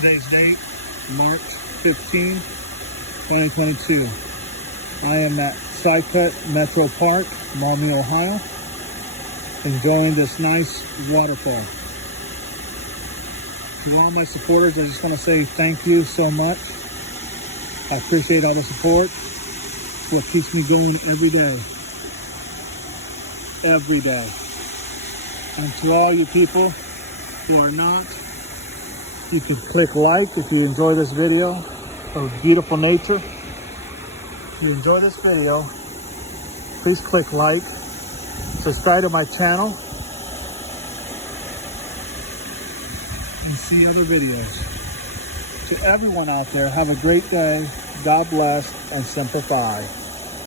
Today's date, March 15, 2022. I am at Sidecut Metro Park, Maumee, Ohio, enjoying this nice waterfall. To all my supporters, I just want to say thank you so much. I appreciate all the support. It's what keeps me going every day. Every day. And to all you people who are not, you can click like if you enjoy this video of beautiful nature. If you enjoy this video, please click like, subscribe to my channel, and see other videos. To everyone out there, have a great day. God bless and simplify.